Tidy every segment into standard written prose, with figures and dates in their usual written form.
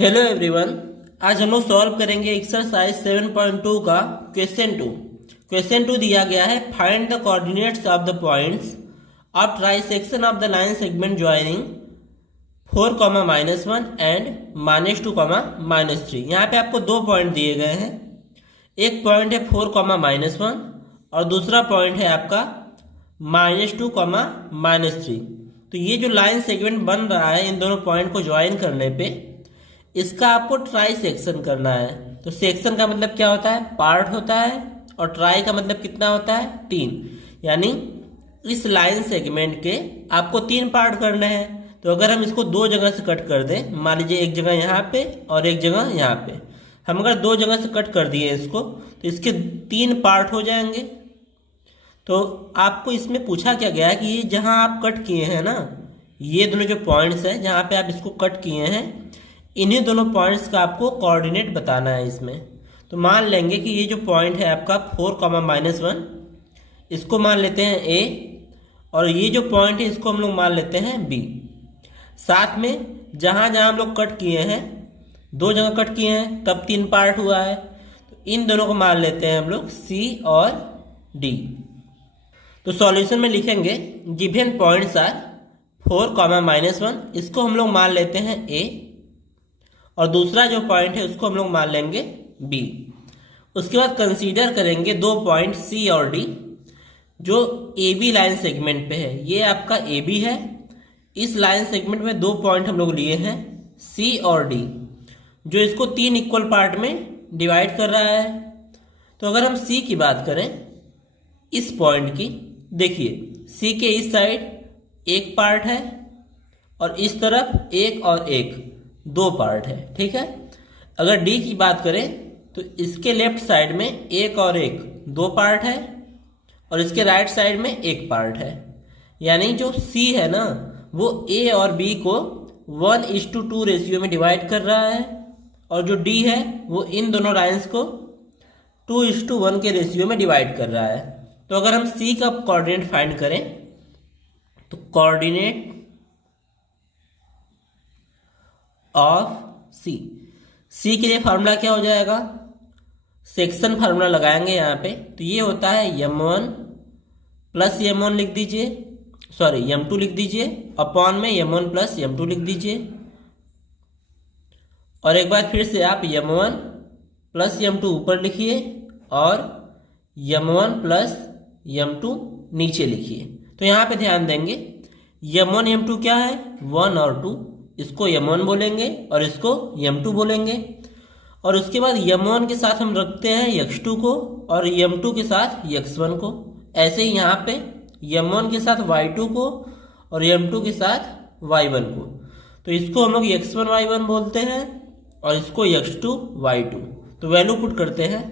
Hello everyone. आज हम लोग सॉल्व करेंगे एक्सरसाइज 7.2 का क्वेश्चन टू दिया गया है find the coordinates of the points of trisection of the line segment joining 4, -1 and -2, -3। यहाँ पे आपको दो पॉइंट दिए गए हैं। एक पॉइंट है 4, -1 और दूसरा पॉइंट है आपका -2, -3। तो ये जो लाइन सेगमेंट बन रहा है इन दोनों पॉइंट को ज्वाइन करने पे इसका आपको ट्राई सेक्शन करना है। तो सेक्शन का मतलब क्या होता है? पार्ट होता है। और ट्राई का मतलब कितना होता है? 3। यानी इस लाइन सेगमेंट के आपको 3 पार्ट करने हैं। तो अगर हम इसको दो जगह से कट कर दें, मान लीजिए एक जगह यहाँ पे और एक जगह यहाँ पे, हम अगर दो जगह से कट कर दिए इसको तो इसके 3 पार्ट हो जाएंगे। तो आपको इसमें पूछा क्या गया है कि ये जहाँ आप कट किए हैं ना, ये दोनों जो पॉइंट्स हैं जहाँ पे आप इसको कट किए हैं, इन्हीं दोनों पॉइंट्स का आपको कोऑर्डिनेट बताना है इसमें। तो मान लेंगे कि ये जो पॉइंट है आपका 4, -1, इसको मान लेते हैं ए, और ये जो पॉइंट है इसको हम लोग मान लेते हैं बी। साथ में जहाँ जहाँ हम लोग कट किए हैं, दो जगह कट किए हैं तब 3 पार्ट हुआ है, तो इन दोनों को मान लेते हैं हम लोग सी और डी। तो सॉल्यूशन में लिखेंगे गिवन पॉइंट्स आर 4, -1, इसको हम लोग मान लेते हैं ए, और दूसरा जो पॉइंट है उसको हम लोग मान लेंगे बी। उसके बाद कंसीडर करेंगे दो पॉइंट सी और डी जो ए बी लाइन सेगमेंट पे है। ये आपका ए बी है। इस लाइन सेगमेंट में दो पॉइंट हम लोग लिए हैं सी और डी, जो इसको 3 इक्वल पार्ट में डिवाइड कर रहा है। तो अगर हम सी की बात करें, इस पॉइंट की, देखिए सी के इस साइड एक पार्ट है और इस तरफ एक और एक, 2 पार्ट है। ठीक है। अगर डी की बात करें तो इसके लेफ्ट साइड में एक और एक, 2 पार्ट है, और इसके राइट साइड में एक पार्ट है। यानी जो सी है ना, वो ए और बी को 1:2 रेशियो में डिवाइड कर रहा है, और जो डी है वो इन दोनों लाइंस को 2:1 के रेशियो में डिवाइड कर रहा है। तो अगर हम सी का कोऑर्डिनेट फाइंड करें तो कोऑर्डिनेट ऑफ सी के लिए फार्मूला क्या हो जाएगा? सेक्शन फार्मूला लगाएंगे यहाँ पे। तो ये होता है m1 प्लस m1 लिख दीजिए, सॉरी m2 लिख दीजिए, अपॉन में m1 प्लस m2 लिख दीजिए, और एक बार फिर से आप m1 प्लस m2 ऊपर लिखिए और m1 प्लस m2 नीचे लिखिए। तो यहाँ पे ध्यान देंगे m1 m2 क्या है? 1 और 2, इसको m1 बोलेंगे और इसको m2 बोलेंगे। और उसके बाद m1 के साथ हम रखते हैं x2 को और m2 के साथ x1 को। ऐसे ही यहाँ पे m1 के साथ y2 को और m2 के साथ y1 को। तो इसको हम लोग x1 y1 बोलते हैं और इसको x2 y2। तो वैल्यू पुट करते हैं।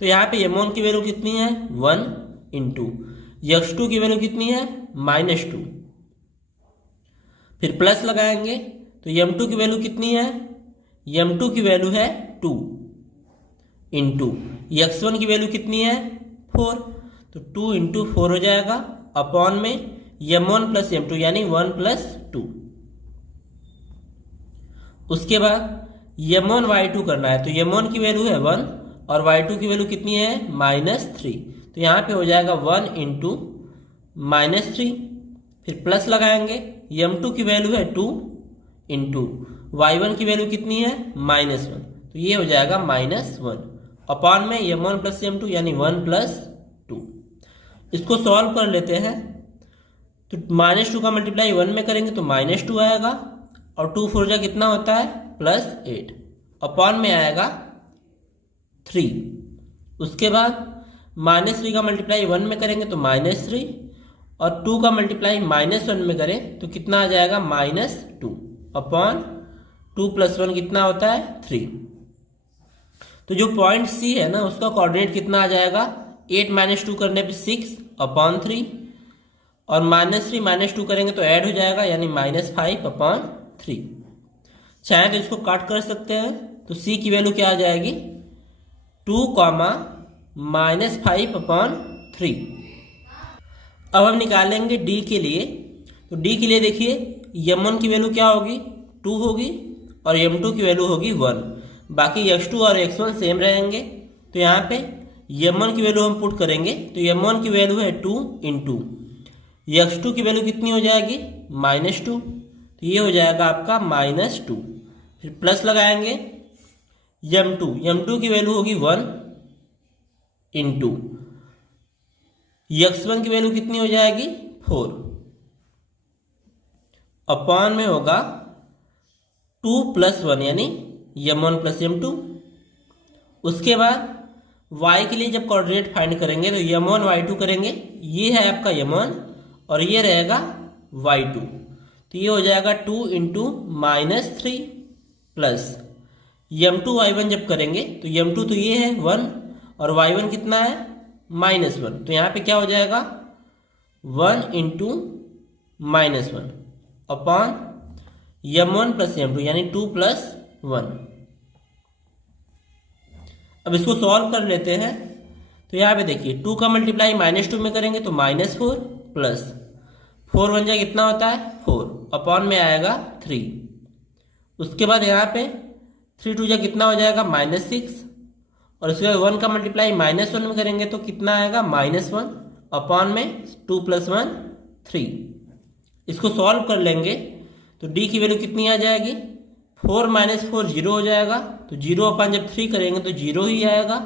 तो यहाँ पे m1 की वैल्यू कितनी है? 1 इंटू x2 की वैल्यू कितनी है? -2। फिर प्लस लगाएंगे तो m2 की वैल्यू कितनी है? m2 की वैल्यू है 2 इंटू x1 की वैल्यू कितनी है? 4। तो 2 इंटू 4 हो जाएगा, अपॉन में m1 प्लस m2 यानी 1 प्लस 2। उसके बाद m1 y2 करना है। तो m1 की वैल्यू है 1 और y2 की वैल्यू कितनी है? -3। तो यहाँ पे हो जाएगा 1 इंटू -3। फिर प्लस लगाएंगे, m2 की वैल्यू है 2 इंटू y1 की वैल्यू कितनी है? -1। तो ये हो जाएगा -1, अपॉन में m1 प्लस m2 यानी 1 प्लस 2। इसको सॉल्व कर लेते हैं। तो -2 का मल्टीप्लाई 1 में करेंगे तो -2 आएगा, और 2 4 जा कितना होता है? +8, अपॉन में आएगा 3। उसके बाद -3 का मल्टीप्लाई 1 में करेंगे तो -3, और 2 का मल्टीप्लाई -1 में करें तो कितना आ जाएगा? -2, अपॉन 2 + 1 कितना होता है? 3। तो जो पॉइंट सी है ना, उसका कोऑर्डिनेट कितना आ जाएगा? 8 - 2 करने पे 6 अपॉन 3, और -3 - 2 करेंगे तो ऐड हो जाएगा यानी -5 अपॉन 3। चाहे तो इसको काट कर सकते हैं। तो सी की वैल्यू क्या आ जाएगी? 2, -5 अपॉन 3। अब हम निकालेंगे डी के लिए। तो डी के लिए देखिए m1 की वैल्यू क्या होगी? 2 होगी, और m2 की वैल्यू होगी 1। बाकी x2 और x1 सेम रहेंगे। तो यहाँ पे m1 की वैल्यू हम पुट करेंगे, तो m1 की वैल्यू है 2 इंटू x2 की वैल्यू कितनी हो जाएगी -2, तो ये हो जाएगा आपका -2। फिर प्लस लगाएंगे m2 की वैल्यू होगी 1 इंटू x1 की वैल्यू कितनी हो जाएगी 4, अपॉन में होगा 2 + 1 यानी m1 + m2। उसके बाद y के लिए जब कोऑर्डिनेट फाइंड करेंगे तो m1 y2 करेंगे, ये है आपका m1 और ये रहेगा y2, तो ये हो जाएगा 2 इंटू -3 प्लस m2 y1 जब करेंगे तो m2 तो ये है 1 और y1 कितना है -1, तो यहाँ पे क्या हो जाएगा 1 इंटू -1 अपॉन m1 + m2 यानी 2 + 1। अब इसको सॉल्व कर लेते हैं। तो यहाँ पे देखिए 2 का मल्टीप्लाई -2 में करेंगे तो -4 प्लस 4 1 जा कितना होता है 4 अपॉन में आएगा 3। उसके बाद यहाँ पे 3 2 जा कितना हो जाएगा -6 और उसके बाद 1 का मल्टीप्लाई -1 में करेंगे तो कितना आएगा -1 अपॉन में 2 + 1 3। इसको सॉल्व कर लेंगे तो d की वैल्यू कितनी आ जाएगी 4 - 4 0 हो जाएगा, तो 0 अपन जब 3 करेंगे तो 0 ही आएगा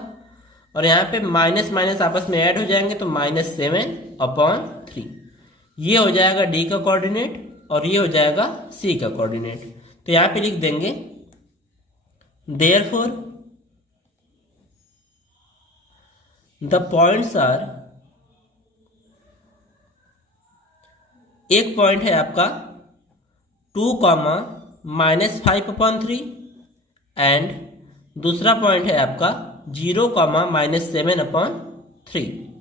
और यहाँ पे माइनस माइनस आपस में ऐड हो जाएंगे तो -7/3। ये हो जाएगा d का कोऑर्डिनेट और ये हो जाएगा c का कोऑर्डिनेट। तो यहाँ पे लिख देंगे देयरफॉर द पॉइंट्स आर, एक पॉइंट है आपका 2, -5/3 एंड दूसरा पॉइंट है आपका 0, -7/3।